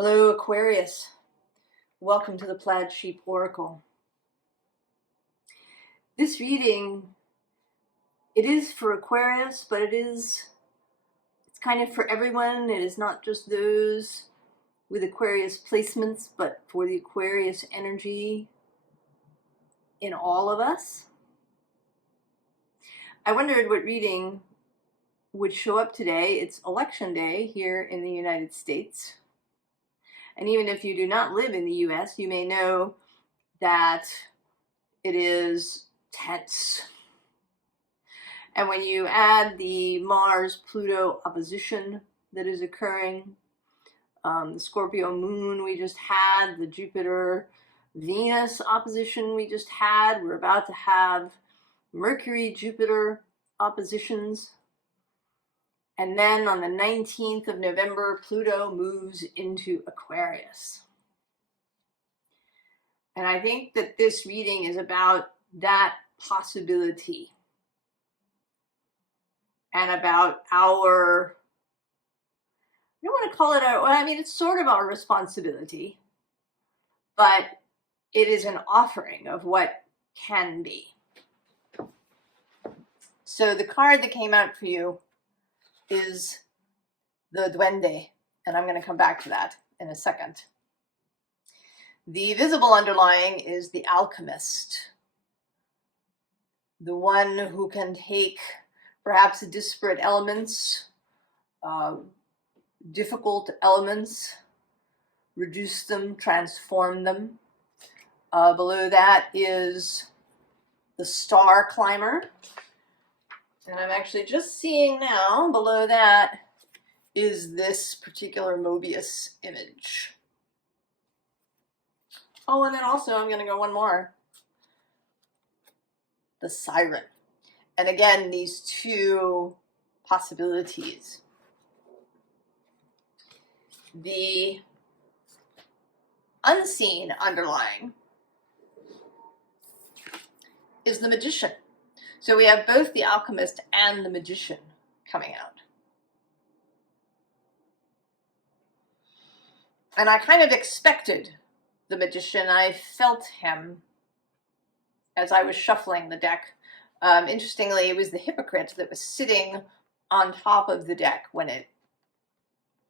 Hello, Aquarius. Welcome to the Plaid Sheep Oracle. This reading, it is for Aquarius, but it's kind of for everyone. It is not just those with Aquarius placements, but for the Aquarius energy in all of us. I wondered what reading would show up today. It's election day here in the United States. And even if you do not live in the US, you may know that it is tense. And when you add the Mars-Pluto opposition that is occurring, the Scorpio moon we just had, the Jupiter-Venus opposition we just had, we're about to have Mercury-Jupiter oppositions. And then on the 19th of November, Pluto moves into Aquarius. And I think that this reading is about that possibility and about our, I don't want to call it our, well, I mean, it's sort of our responsibility, but it is an offering of what can be. So the card that came out for you is the Duende, and I'm going to come back to that in a second. The visible underlying is the Alchemist, the one who can take perhaps disparate elements, difficult elements, reduce them, transform them. Below that is the Star Climber. And I'm actually just seeing now, below that is this particular Mobius image. Oh, and then also I'm going to go one more. The Siren. And again, these two possibilities. The unseen underlying is the Magician. So we have both the Alchemist and the Magician coming out. And I kind of expected the Magician. I felt him as I was shuffling the deck. Interestingly, it was the Hypocrite that was sitting on top of the deck when it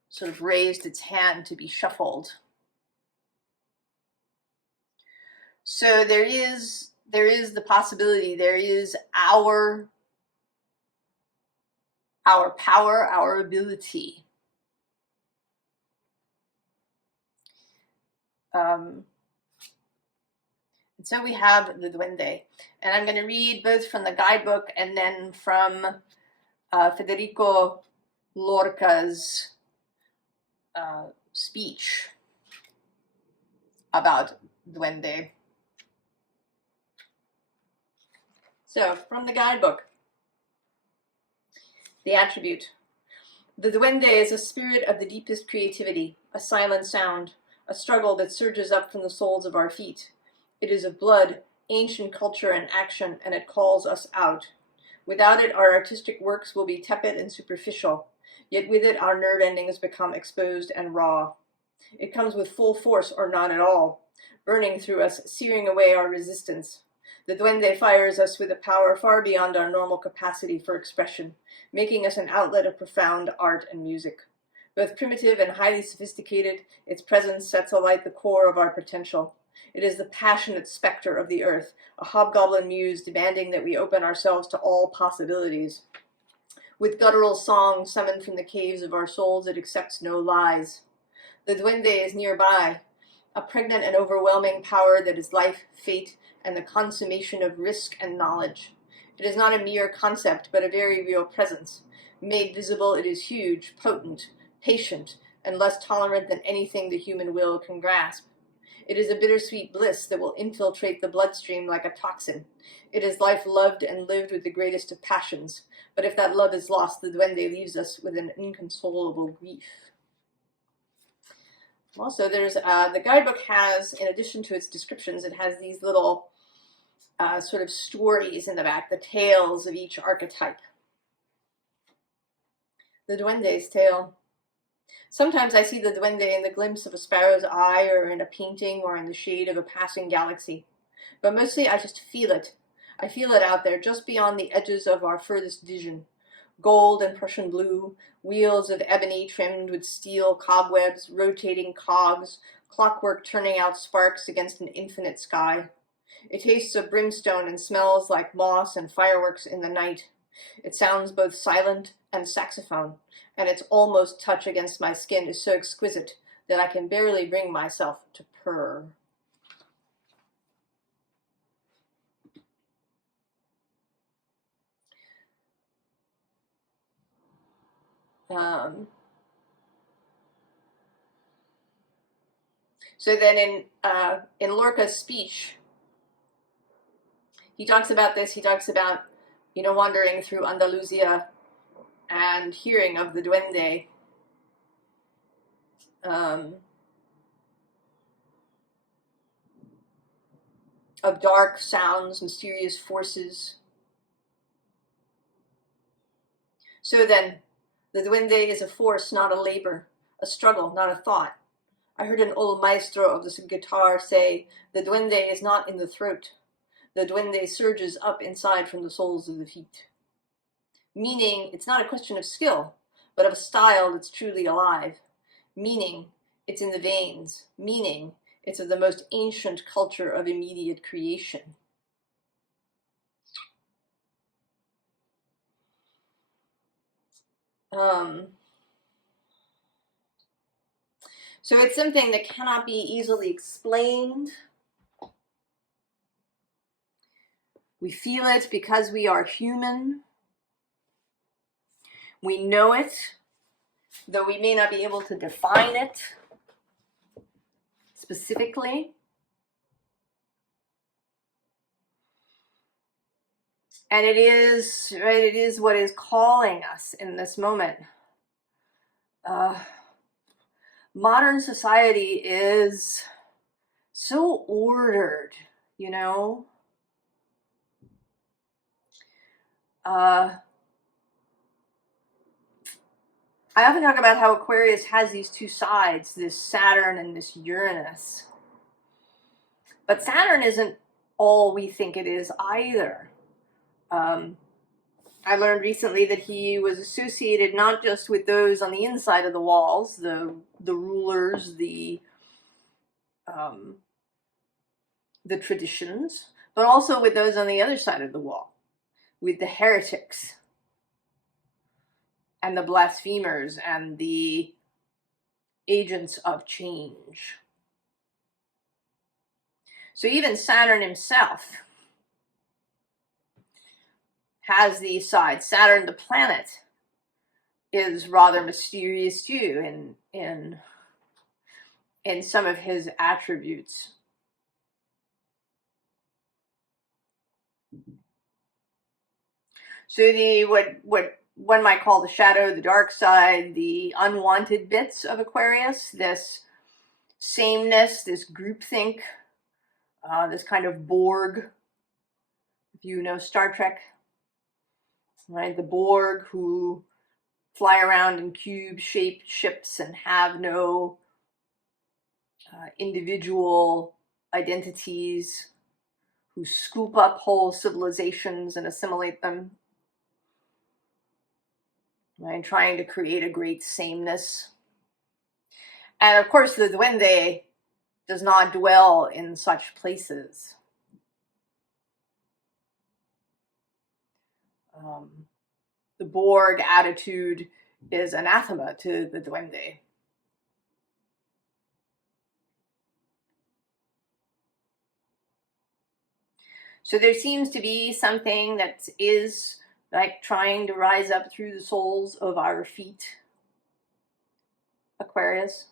sort of raised its hand to be shuffled. So there is the possibility, there is our power, our ability. And so we have the Duende. And I'm going to read both from the guidebook and then from Federico Lorca's speech about Duende. So, from the guidebook, the attribute. The Duende is a spirit of the deepest creativity, a silent sound, a struggle that surges up from the soles of our feet. It is of blood, ancient culture, and action, and it calls us out. Without it, our artistic works will be tepid and superficial, yet with it our nerve endings become exposed and raw. It comes with full force or not at all, burning through us, searing away our resistance. The Duende fires us with a power far beyond our normal capacity for expression, making us an outlet of profound art and music. Both primitive and highly sophisticated, its presence sets alight the core of our potential. It is the passionate specter of the earth, a hobgoblin muse demanding that we open ourselves to all possibilities. With guttural song summoned from the caves of our souls, it accepts no lies. The Duende is nearby, a pregnant and overwhelming power that is life, fate, and the consummation of risk and knowledge. It is not a mere concept, but a very real presence. Made visible, it is huge, potent, patient, and less tolerant than anything the human will can grasp. It is a bittersweet bliss that will infiltrate the bloodstream like a toxin. It is life loved and lived with the greatest of passions, but if that love is lost, the Duende leaves us with an inconsolable grief. Also, there's the guidebook has, in addition to its descriptions, it has these little sort of stories in the back, the tales of each archetype. The Duende's tale. Sometimes I see the duende in the glimpse of a sparrow's eye, or in a painting, or in the shade of a passing galaxy. But mostly I just feel it. I feel it out there, just beyond the edges of our furthest vision. Gold and Prussian blue, wheels of ebony trimmed with steel cobwebs, rotating cogs, clockwork turning out sparks against an infinite sky. It tastes of brimstone and smells like moss and fireworks in the night. It sounds both silent and saxophone, and its almost touch against my skin is so exquisite that I can barely bring myself to purr. So then in Lorca's speech, he talks about this. He talks about, wandering through Andalusia and hearing of the duende. Of dark sounds, mysterious forces. So then, the duende is a force, not a labor, a struggle, not a thought. I heard an old maestro of the guitar say, the duende is not in the throat. The duende surges up inside from the soles of the feet. Meaning, it's not a question of skill, but of a style that's truly alive. Meaning, it's in the veins. Meaning, it's of the most ancient culture of immediate creation. So it's something that cannot be easily explained. We feel it because we are human. We know it, though we may not be able to define it specifically. And it is, right, it is what is calling us in this moment. Modern society is so ordered, I often talk about how Aquarius has these two sides, this Saturn and this Uranus. But Saturn isn't all we think it is either. I learned recently that he was associated not just with those on the inside of the walls, the rulers, the traditions, but also with those on the other side of the wall, with the heretics and the blasphemers and the agents of change. So even Saturn himself has these sides. Saturn, the planet, is rather mysterious too in some of his attributes. So the what one might call the shadow, the dark side, the unwanted bits of Aquarius, this sameness, this groupthink, this kind of Borg. If you know Star Trek, right? The Borg who fly around in cube-shaped ships and have no individual identities, who scoop up whole civilizations and assimilate them, right? Trying to create a great sameness. And of course, the duende does not dwell in such places. The Borg attitude is anathema to the duende. So there seems to be something that is like trying to rise up through the soles of our feet, Aquarius.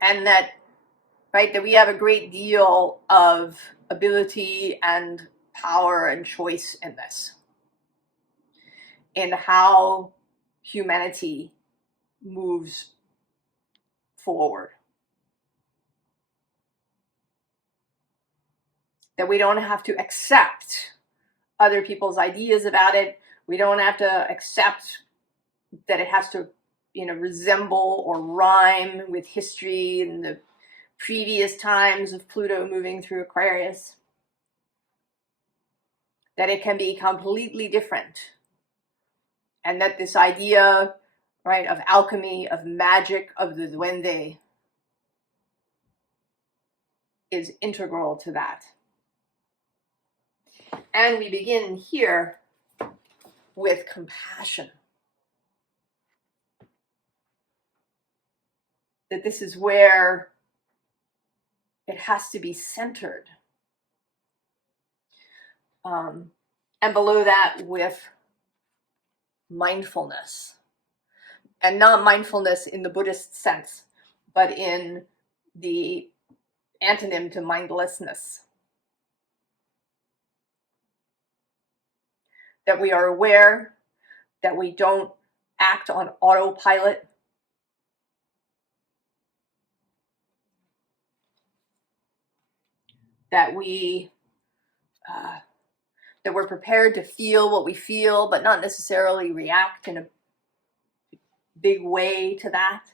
And that, right, that we have a great deal of ability and power and choice in this, in how humanity moves forward. That we don't have to accept other people's ideas about it. We don't have to accept that it has to, resemble or rhyme with history and the previous times of Pluto moving through Aquarius. That it can be completely different. And that this idea, right, of alchemy, of magic, of the duende is integral to that. And we begin here with compassion. That this is where it has to be centered. And below that with mindfulness. And not mindfulness in the Buddhist sense, but in the antonym to mindlessness. That we are aware, that we don't act on autopilot. That we're prepared to feel what we feel, but not necessarily react in a big way to that.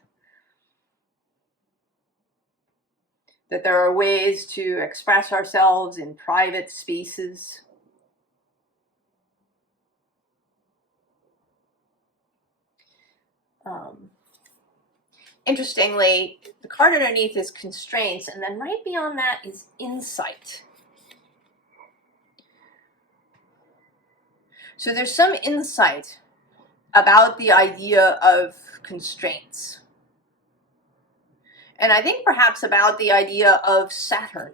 That there are ways to express ourselves in private spaces. Interestingly, the card underneath is constraints, and then right beyond that is insight. So there's some insight about the idea of constraints. And I think perhaps about the idea of Saturn.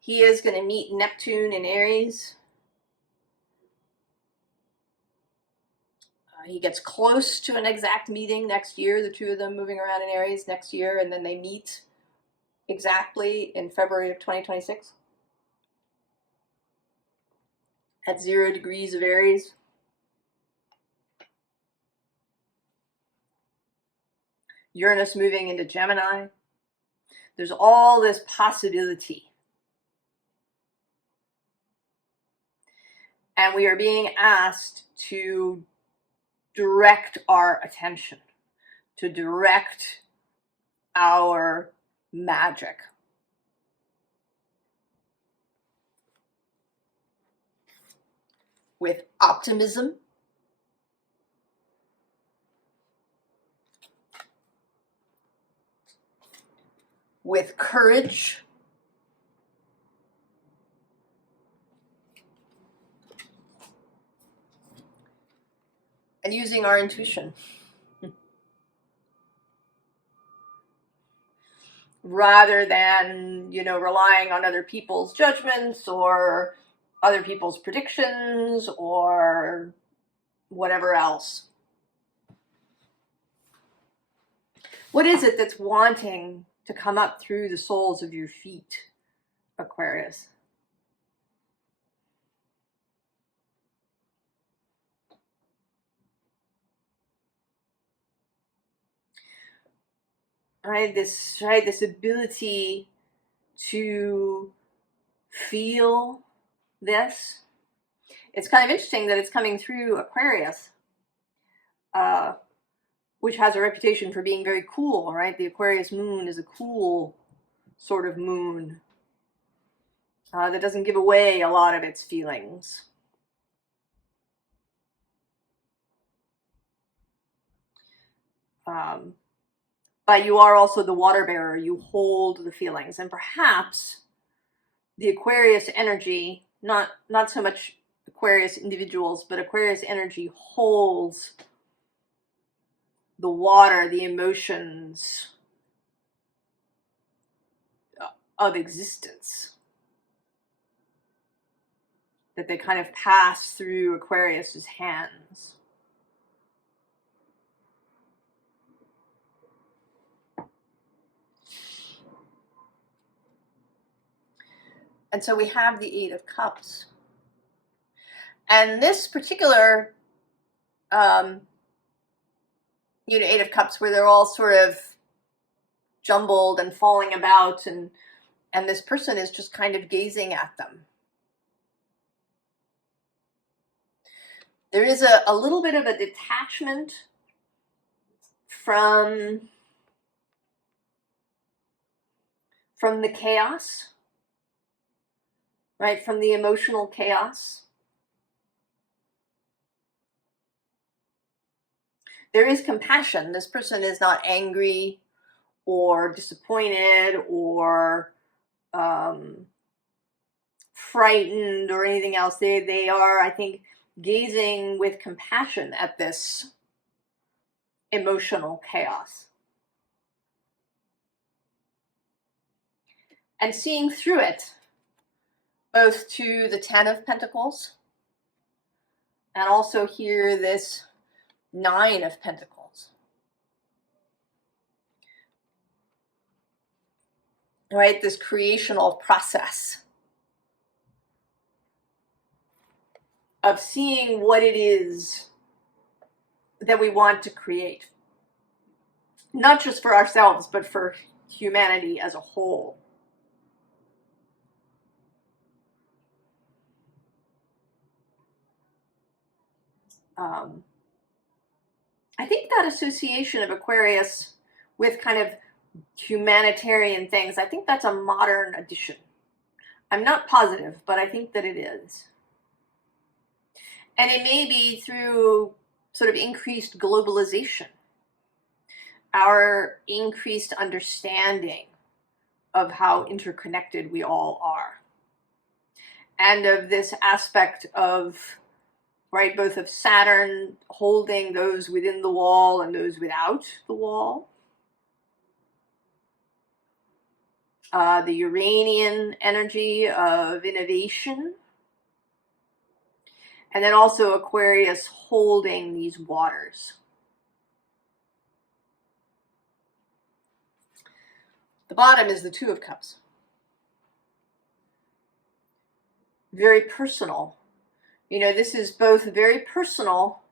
He is going to meet Neptune in Aries. He gets close to an exact meeting next year, the two of them moving around in Aries next year, and then they meet exactly in February of 2026 at 0 degrees of Aries. Uranus moving into Gemini. There's all this possibility. And we are being asked to direct our attention, to direct our magic. With optimism, with courage, and using our intuition. Rather than, relying on other people's judgments or other people's predictions or whatever else. What is it that's wanting to come up through the soles of your feet, Aquarius? This ability to feel this. It's kind of interesting that it's coming through Aquarius, which has a reputation for being very cool, right? The Aquarius moon is a cool sort of moon that doesn't give away a lot of its feelings. But you are also the water bearer. You hold the feelings. And perhaps the Aquarius energy, not so much Aquarius individuals, but Aquarius energy holds the water, the emotions of existence. That they kind of pass through Aquarius's hands. And so we have the Eight of Cups. And this particular, Eight of Cups, where they're all sort of jumbled and falling about, and this person is just kind of gazing at them. There is a little bit of a detachment from the chaos, right? From the emotional chaos. There is compassion. This person is not angry or disappointed or frightened or anything else. They are, I think, gazing with compassion at this emotional chaos and seeing through it, both to the 10 of Pentacles and also here this 9 of Pentacles. Right, this creational process of seeing what it is that we want to create, not just for ourselves, but for humanity as a whole. I think that association of Aquarius with kind of humanitarian things, I think that's a modern addition. I'm not positive, but I think that it is. And it may be through sort of increased globalization, our increased understanding of how interconnected we all are, and of this aspect of, right, both of Saturn holding those within the wall and those without the wall. The Uranian energy of innovation. And then also Aquarius holding these waters. The bottom is the 2 of Cups. Very personal. You know, this is both very personal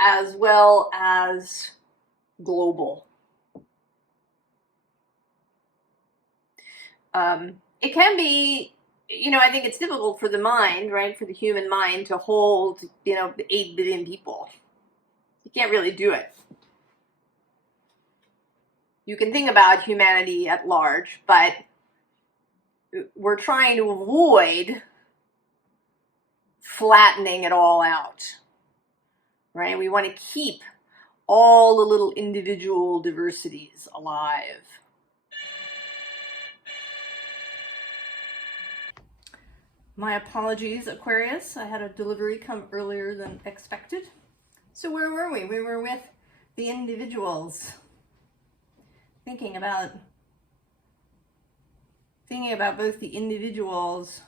as well as global. It can be, you know, I think it's difficult for the mind, right, for the human mind to hold, you know, 8 billion people. You can't really do it. You can think about humanity at large, but we're trying to avoid flattening it all out, right? We want to keep all the little individual diversities alive. My apologies, Aquarius. I had a delivery come earlier than expected. So where were we? We were with the individuals. Thinking about both the individuals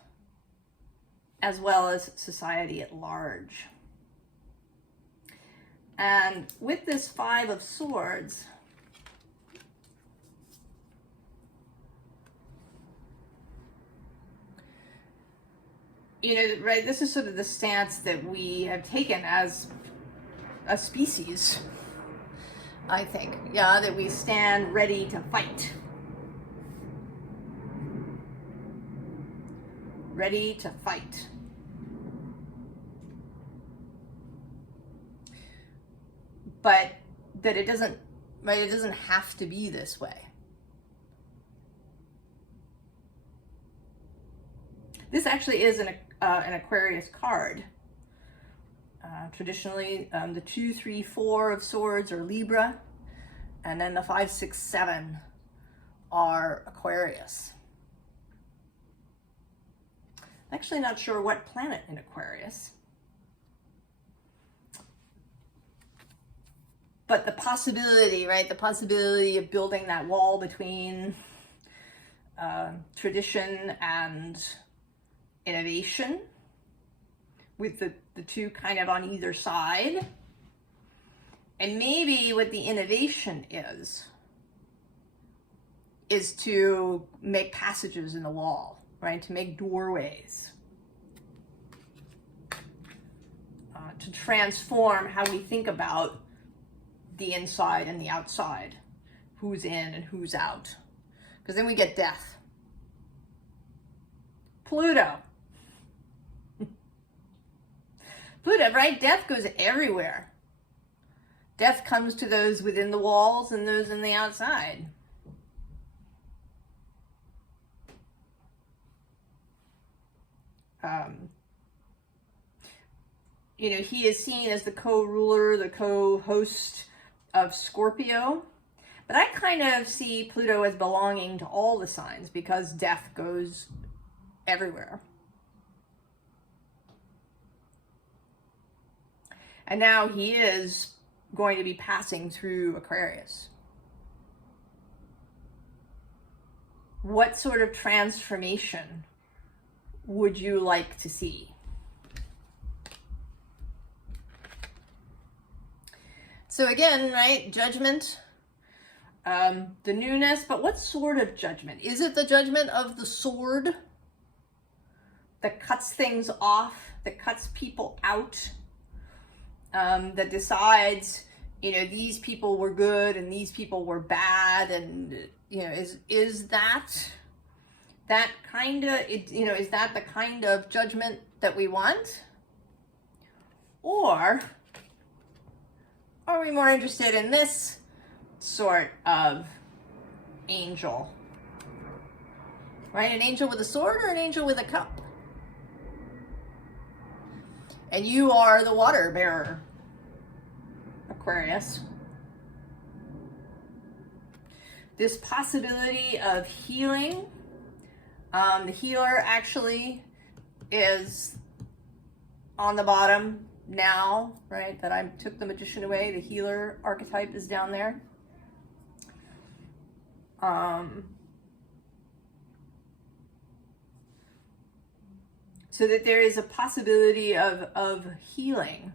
as well as society at large. And with this 5 of Swords, you know, right, this is sort of the stance that we have taken as a species, I think. Yeah, that we stand ready to fight. Ready to fight. But that it doesn't, right, it doesn't have to be this way. This actually is an Aquarius card. Traditionally, the 2, 3, 4 of Swords are Libra, and then the 5, 6, 7 are Aquarius. I'm actually not sure what planet in Aquarius, but the possibility, right? The possibility of building that wall between tradition and innovation, with the 2 kind of on either side. And maybe what the innovation is to make passages in the wall, right? To make doorways. To transform how we think about the inside and the outside. Who's in and who's out. Because then we get death. Pluto. Pluto, right? Death goes everywhere. Death comes to those within the walls and those in the outside. You know, he is seen as the co-ruler, the co-host of Scorpio. But I kind of see Pluto as belonging to all the signs because death goes everywhere. And now he is going to be passing through Aquarius. What sort of transformation would you like to see? So again, right, judgment, the newness, but what sort of judgment? Is it the judgment of the sword that cuts things off, that cuts people out, that decides, you know, these people were good and these people were bad, and, you know, is that kind of, you know, is that the kind of judgment that we want? Or are we more interested in this sort of angel? Right? An angel with a sword or an angel with a cup? And you are the water bearer, Aquarius. This possibility of healing. The healer actually is on the bottom now, right? That I took the magician away. The healer archetype is down there. So that there is a possibility of healing,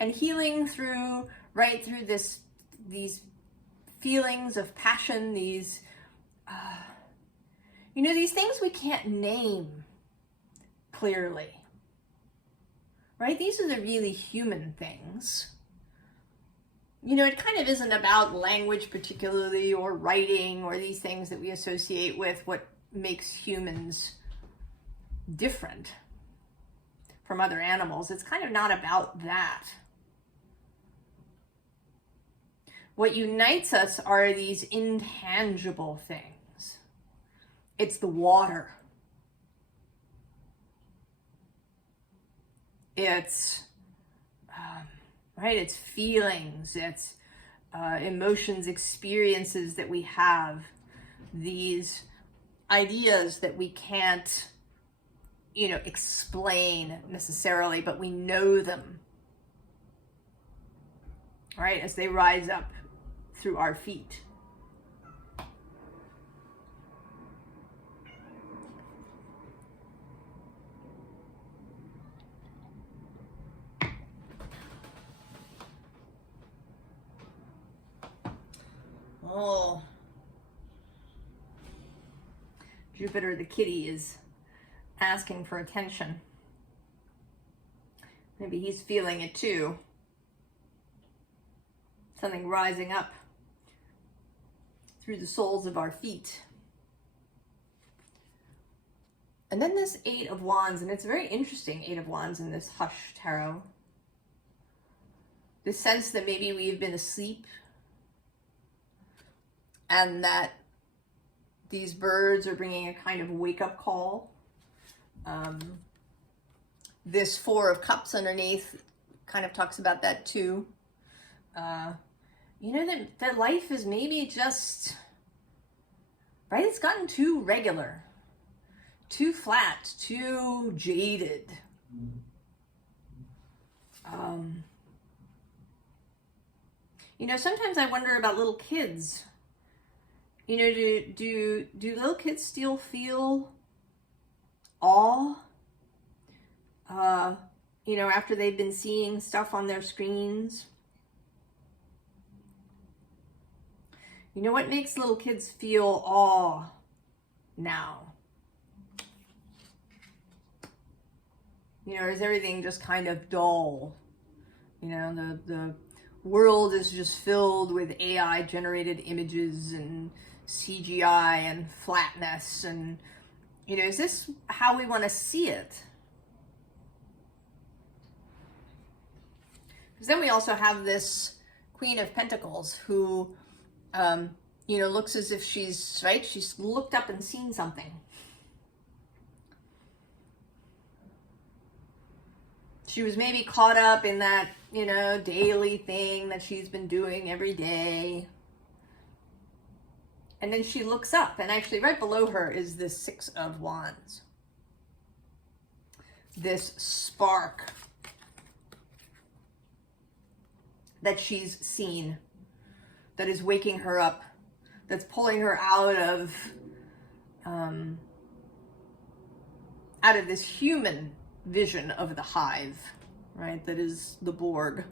and healing through, right, through these feelings of passion, these, you know, these things we can't name clearly, right? These are the really human things. You know, it kind of isn't about language particularly, or writing, or these things that we associate with what makes humans different from other animals. It's kind of not about that. What unites us are these intangible things. It's the water. It's, right, it's feelings, it's emotions, experiences that we have, these ideas that we can't, you know, explain necessarily, but we know them, right, as they rise up through our feet. Oh, Jupiter the kitty is asking for attention. Maybe he's feeling it too. Something rising up through the soles of our feet. And then this Eight of Wands, and it's a very interesting Eight of Wands in this Hush Tarot. The sense that maybe we've been asleep and that these birds are bringing a kind of wake-up call. This Four of Cups underneath kind of talks about that too. You know, that life is maybe just, right? It's gotten too regular, too flat, too jaded. You know, sometimes I wonder about little kids. You know, do little kids still feel awe? You know, after they've been seeing stuff on their screens? You know, what makes little kids feel awe now? You know, is everything just kind of dull? You know, the world is just filled with AI generated images and CGI and flatness, and, you know, is this how we want to see it? Because then we also have this Queen of Pentacles who, you know, looks as if she's, right, she's looked up and seen something. She was maybe caught up in that, you know, daily thing that she's been doing every day. And then she looks up, and actually right below her is this Six of Wands. This spark that she's seen, that is waking her up, that's pulling her out of this human vision of the hive, right? That is the Borg.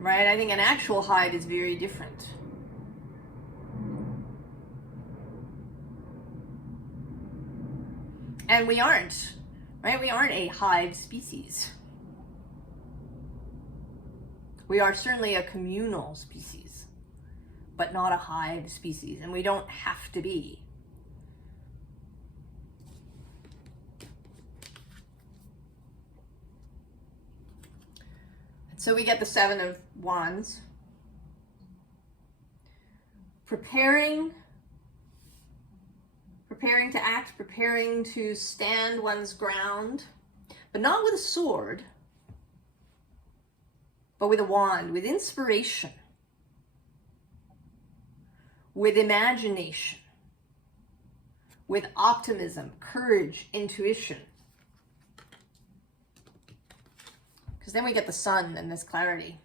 Right? I think an actual hive is very different. And we aren't, right? We aren't a hive species. We are certainly a communal species, but not a hive species, and we don't have to be. So we get the Seven of Wands. Preparing to act, preparing to stand one's ground, but not with a sword, but with a wand, with inspiration, with imagination, with optimism, courage, intuition. Because then we get the sun and this clarity.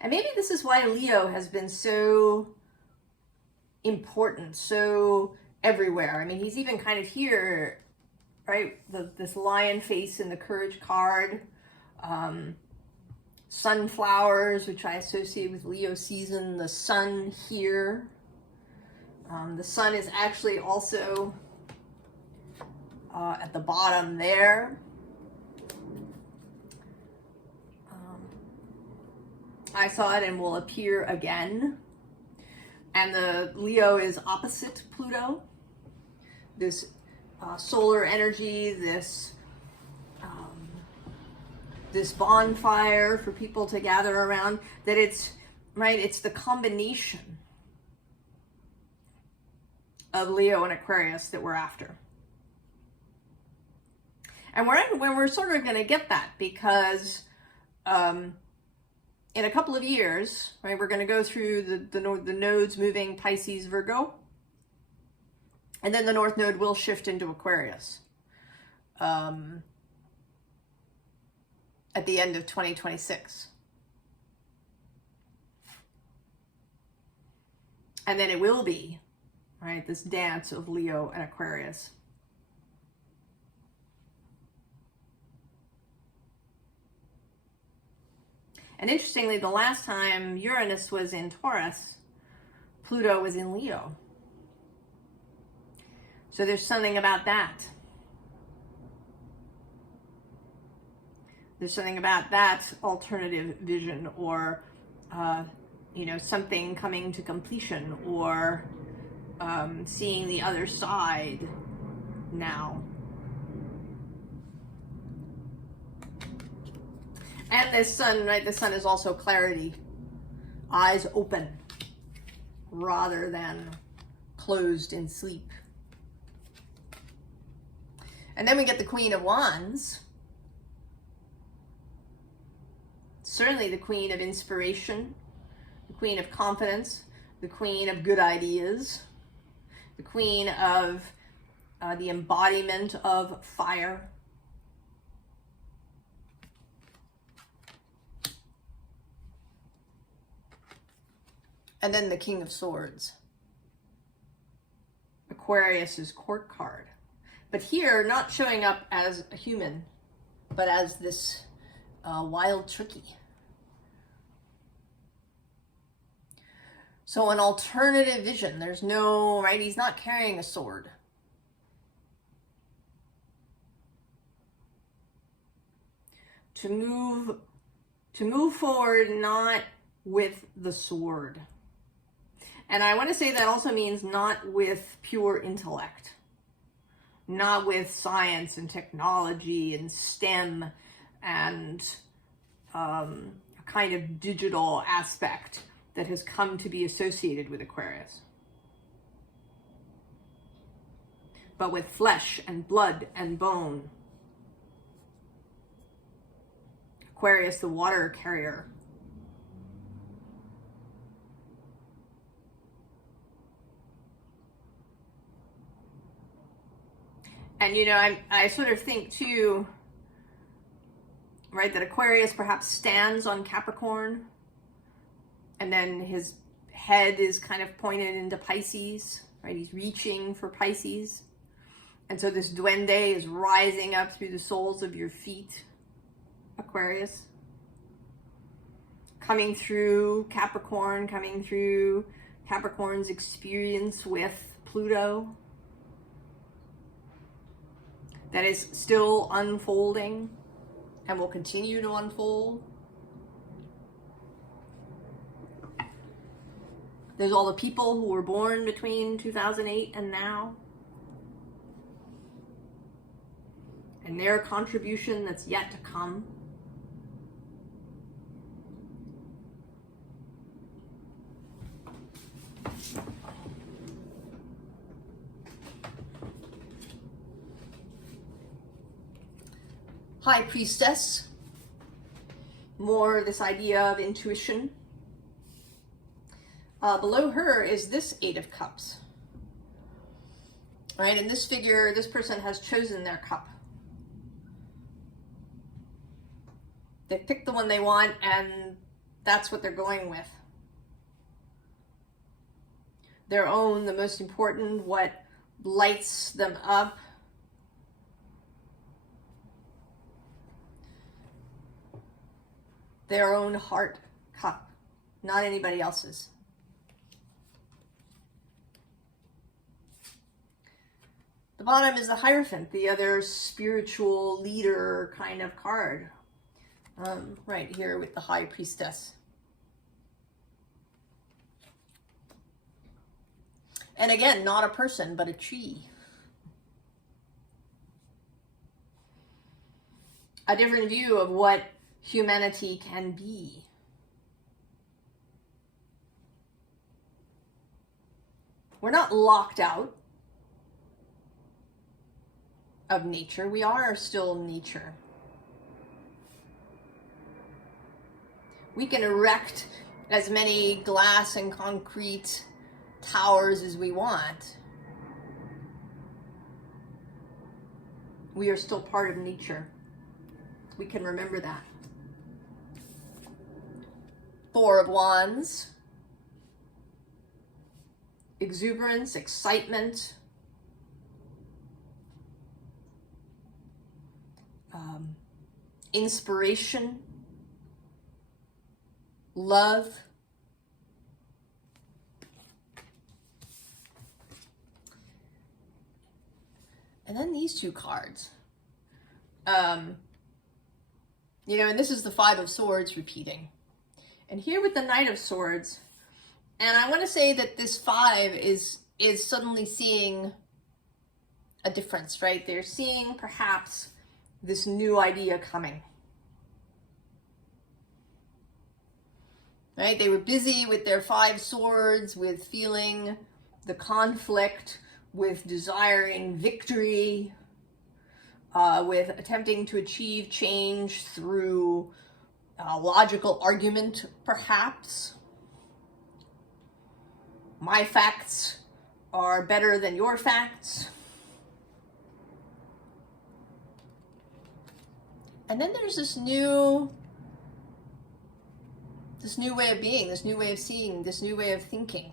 And maybe this is why Leo has been so important, so everywhere. I mean, he's even kind of here, right? This lion face in the courage card. Sunflowers, which I associate with Leo season. The sun here. The sun is actually also at the bottom there. I saw it and will appear again. And the Leo is opposite Pluto. This solar energy, this bonfire for people to gather around, that it's, right, it's the combination of Leo and Aquarius that we're after. And we're sort of going to get that because in a couple of years, right, we're going to go through the nodes moving Pisces, Virgo, and then the North Node will shift into Aquarius at the end of 2026. And then it will be, right, this dance of Leo and Aquarius. And interestingly, the last time Uranus was in Taurus, Pluto was in Leo. So there's something about that. There's something about that alternative vision, or, you know, something coming to completion, or seeing the other side now. And this sun, right, the sun is also clarity. Eyes open rather than closed in sleep. And then we get the Queen of Wands. Certainly the Queen of Inspiration, the Queen of Confidence, the Queen of Good Ideas, the Queen of the embodiment of fire. And then the King of Swords. Aquarius's court card. But here, not showing up as a human, but as this wild turkey. So an alternative vision. There's no, right, he's not carrying a sword. To move forward, not with the sword. And I want to say that also means not with pure intellect, not with science and technology and STEM and a kind of digital aspect that has come to be associated with Aquarius, but with flesh and blood and bone. Aquarius, the water carrier. And, you know, I sort of think too, right, that Aquarius perhaps stands on Capricorn, and then his head is kind of pointed into Pisces, right? He's reaching for Pisces. And so this duende is rising up through the soles of your feet, Aquarius. Coming through Capricorn, coming through Capricorn's experience with Pluto. That is still unfolding and will continue to unfold. There's all the people who were born between 2008 and now, and their contribution that's yet to come. High Priestess, more this idea of intuition. Below her is this Eight of Cups. Right, in this figure, this person has chosen their cup. They picked the one they want, and that's what they're going with. Their own, the most important, what lights them up. Their own heart cup, not anybody else's. The bottom is the Hierophant, the other spiritual leader kind of card. Right here with the High Priestess. And again, not a person, but a tree. A different view of what humanity can be. We're not locked out of nature. We are still nature. We can erect as many glass and concrete towers as we want. We are still part of nature. We can remember that. Four of Wands. Exuberance, excitement. Inspiration. Love. And then these two cards. You know, and this is the Five of Swords repeating. And here with the Knight of Swords, and I want to say that this five is suddenly seeing a difference, right? They're seeing perhaps this new idea coming. Right? They were busy with their five swords, with feeling the conflict, with desiring victory, with attempting to achieve change through logical argument, perhaps. My facts are better than your facts. And then there's this new way of being, this new way of seeing, this new way of thinking.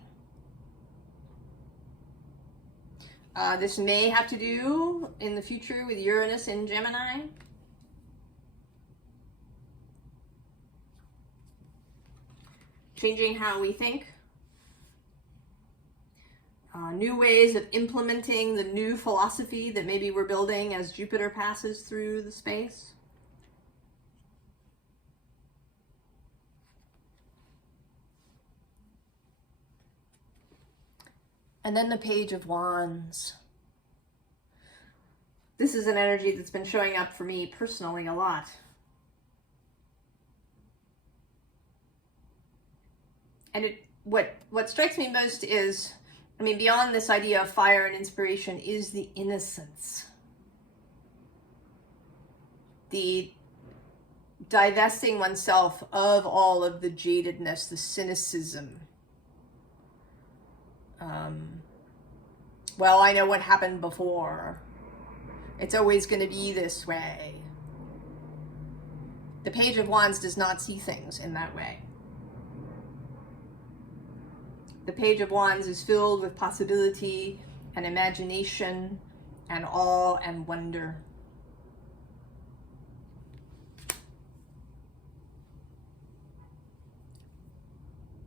This may have to do in the future with Uranus in Gemini. Changing how we think. New ways of implementing the new philosophy that maybe we're building as Jupiter passes through the space. And then the Page of Wands. This is an energy that's been showing up for me personally a lot. And what strikes me most is, I mean, beyond this idea of fire and inspiration, is the innocence. The divesting oneself of all of the jadedness, the cynicism. Well, I know what happened before. It's always going to be this way. The Page of Wands does not see things in that way. The Page of Wands is filled with possibility and imagination and awe and wonder.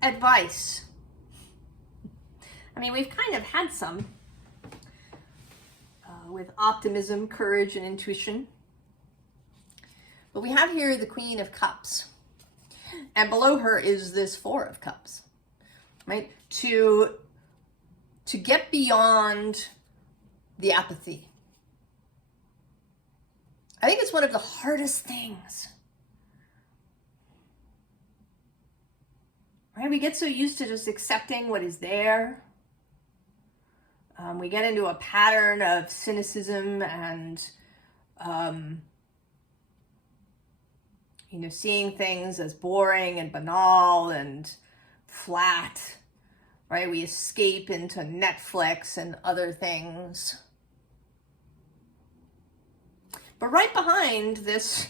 Advice. I mean, we've kind of had some with optimism, courage, and intuition. But we have here the Queen of Cups. And below her is this Four of Cups, right? To get beyond the apathy. I think it's one of the hardest things. Right? We get so used to just accepting what is there. We get into a pattern of cynicism and, seeing things as boring and banal and flat, right? We escape into Netflix and other things. But right behind this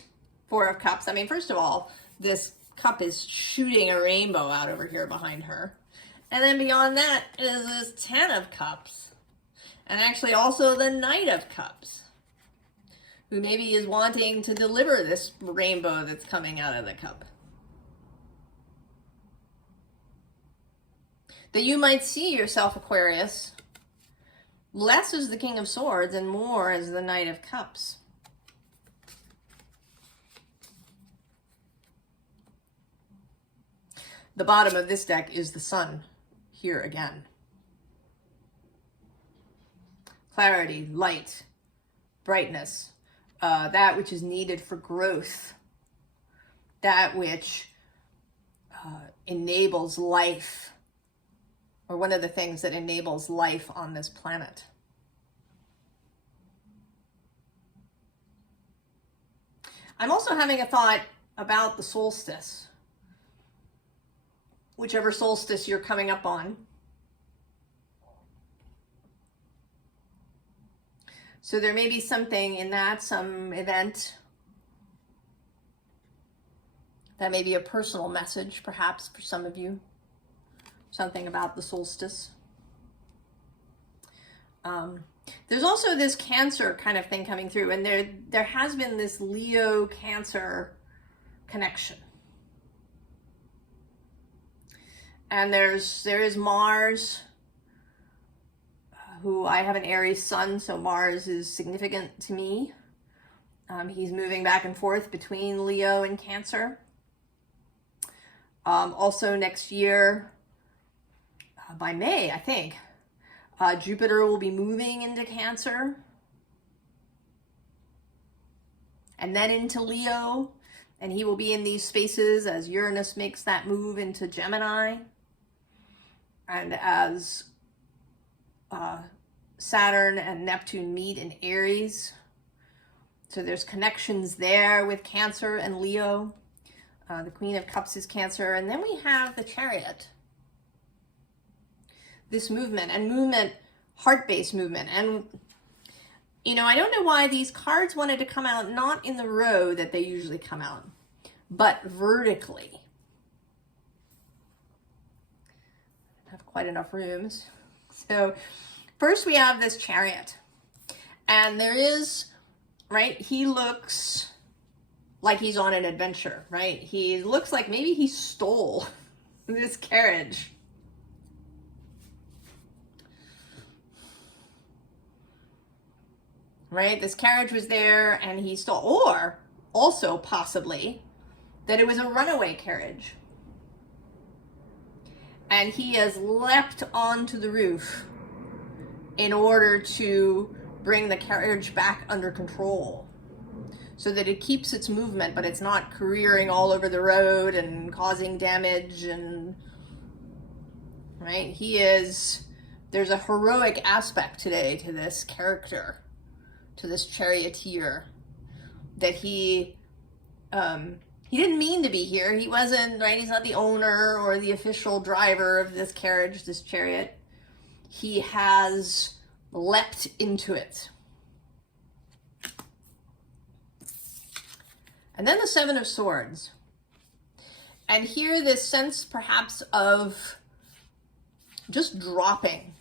Four of Cups, I mean, first of all, this cup is shooting a rainbow out over here behind her. And then beyond that is this Ten of Cups. And actually also the Knight of Cups, who maybe is wanting to deliver this rainbow that's coming out of the cup. That you might see yourself, Aquarius, less as the King of Swords and more as the Knight of Cups. The bottom of this deck is the Sun, here again. Clarity, light, brightness, that which is needed for growth, that which enables life, or one of the things that enables life on this planet. I'm also having a thought about the solstice, whichever solstice you're coming up on. So there may be something in that, some event that may be a personal message, perhaps, for some of you. Something about the solstice. There's also this Cancer kind of thing coming through, and there has been this Leo-Cancer connection. And there is Mars, who I have an Aries sun, so Mars is significant to me. He's moving back and forth between Leo and Cancer. Also next year, by May, I think, Jupiter will be moving into Cancer. And then into Leo. And he will be in these spaces as Uranus makes that move into Gemini. And as Saturn and Neptune meet in Aries. So there's connections there with Cancer and Leo. The Queen of Cups is Cancer. And then we have the Chariot. This movement, heart-based movement. And, I don't know why these cards wanted to come out not in the row that they usually come out, but vertically. I have quite enough rooms. So first we have this Chariot. And there is, right, he looks like he's on an adventure, right? He looks like maybe he stole this carriage. Right? This carriage was there and he stole, or also possibly that it was a runaway carriage. And he has leapt onto the roof in order to bring the carriage back under control so that it keeps its movement, but it's not careering all over the road and causing damage. And right, there's a heroic aspect today to this character, to this charioteer, that he didn't mean to be here. He wasn't, right? He's not the owner or the official driver of this carriage, this chariot. He has leapt into it. And then the Seven of Swords. And here this sense perhaps of just dropping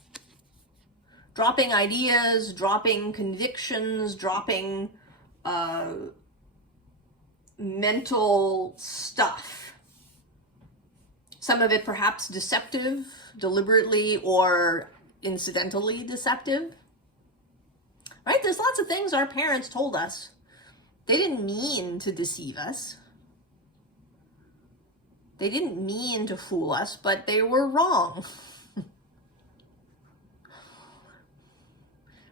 ideas, dropping convictions, dropping mental stuff. Some of it perhaps deceptive, deliberately or incidentally deceptive. Right? There's lots of things our parents told us. They didn't mean to deceive us. They didn't mean to fool us, but they were wrong.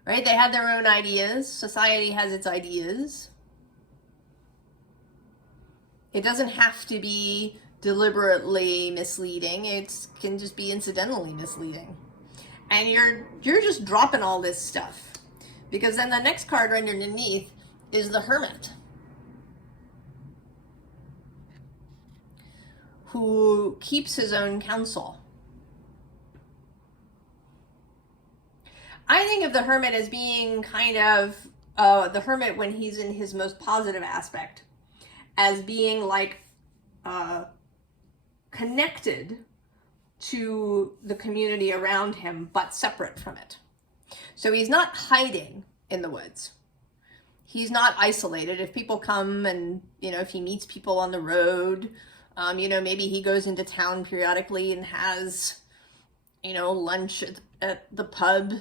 Right? They had their own ideas. Society has its ideas. It doesn't have to be deliberately misleading. It can just be incidentally misleading. And you're just dropping all this stuff. Because then the next card right underneath is the Hermit, who keeps his own counsel. I think of the Hermit as being kind of, the Hermit when he's in his most positive aspect, as being like connected to the community around him, but separate from it. So he's not hiding in the woods. He's not isolated. If people come and, if he meets people on the road, maybe he goes into town periodically and has, lunch at the pub,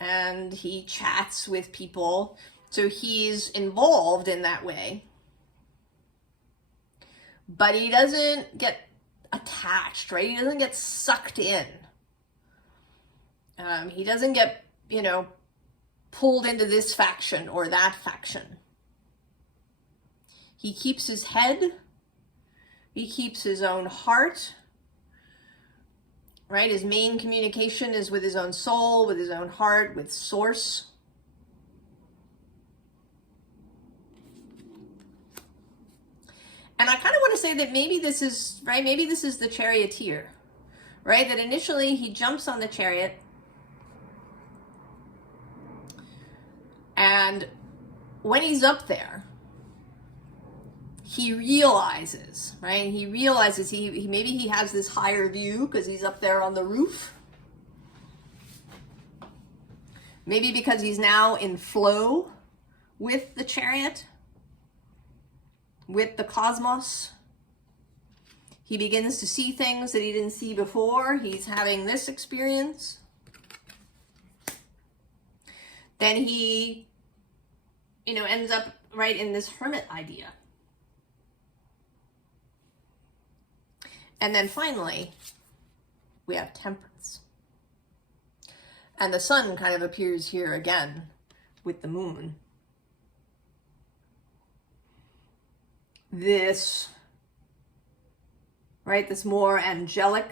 and he chats with people. So he's involved in that way. But he doesn't get attached, right? He doesn't get sucked in. He doesn't get, pulled into this faction or that faction. He keeps his head. He keeps his own heart. Right? His main communication is with his own soul, with his own heart, with Source. And I kind of want to say that maybe this is, right? Maybe this is the charioteer, right? That initially he jumps on the chariot, and when he's up there, he realizes, right? He realizes maybe he has this higher view because he's up there on the roof. Maybe because he's now in flow with the chariot, with the cosmos. He begins to see things that he didn't see before. He's having this experience. Then he, ends up right in this hermit idea. And then finally, we have Temperance. And the sun kind of appears here again with the moon. This more angelic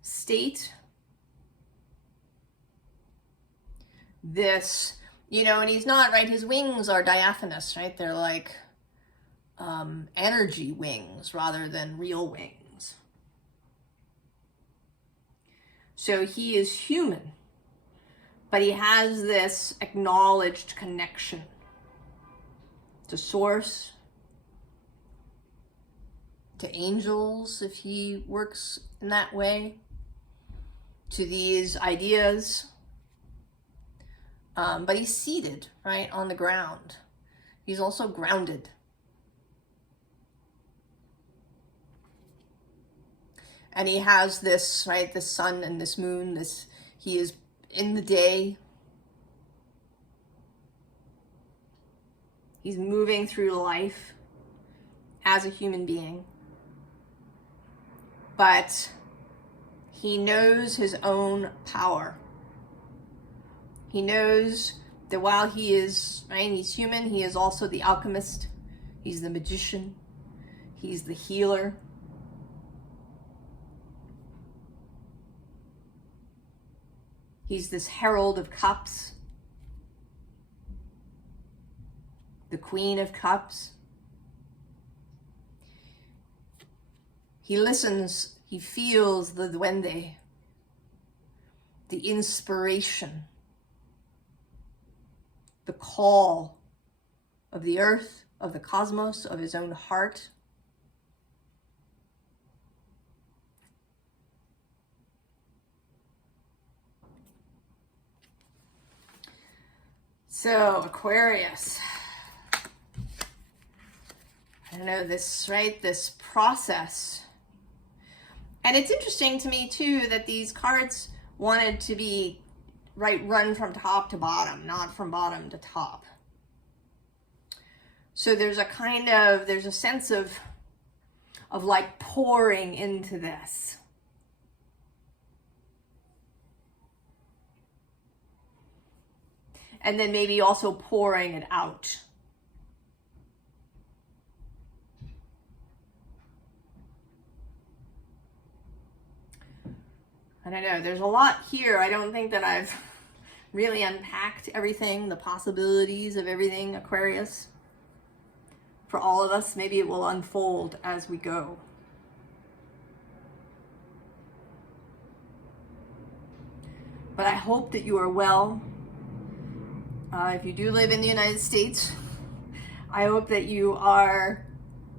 state. This, and he's not, right, his wings are diaphanous, right? They're like energy wings rather than real wings. So he is human, but he has this acknowledged connection to Source, to angels, if he works in that way, to these ideas. But he's seated, right, on the ground. He's also grounded. And he has this, right, the sun and this moon, he is in the day. He's moving through life as a human being. But he knows his own power. He knows that while he is, right, he's human, he is also the alchemist, he's the magician, he's the healer. He's this herald of cups, the Queen of Cups. He listens, he feels the duende, the inspiration, the call of the earth, of the cosmos, of his own heart. So, Aquarius. I don't know, this, right, this process. And it's interesting to me, too, that these cards wanted to be, right, run from top to bottom, not from bottom to top. So there's a kind of, there's a sense of like pouring into this. And then maybe also pouring it out. I don't know, there's a lot here. I don't think that I've really unpacked everything, the possibilities of everything, Aquarius. For all of us, maybe it will unfold as we go. But I hope that you are well. If you do live in the United States, I hope that you are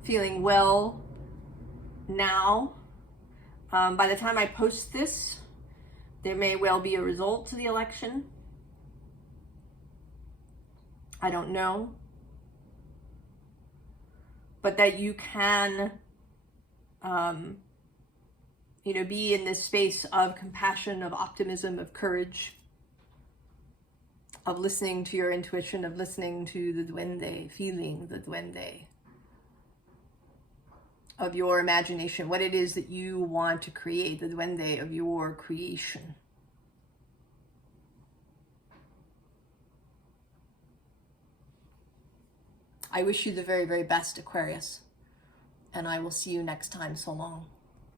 feeling well now. By the time I post this, there may well be a result to the election. I don't know. But that you can, be in this space of compassion, of optimism, of courage, of listening to your intuition, of listening to the duende, feeling the duende, of your imagination, what it is that you want to create, the duende of your creation. I wish you the very, very best, Aquarius, and I will see you next time. So long.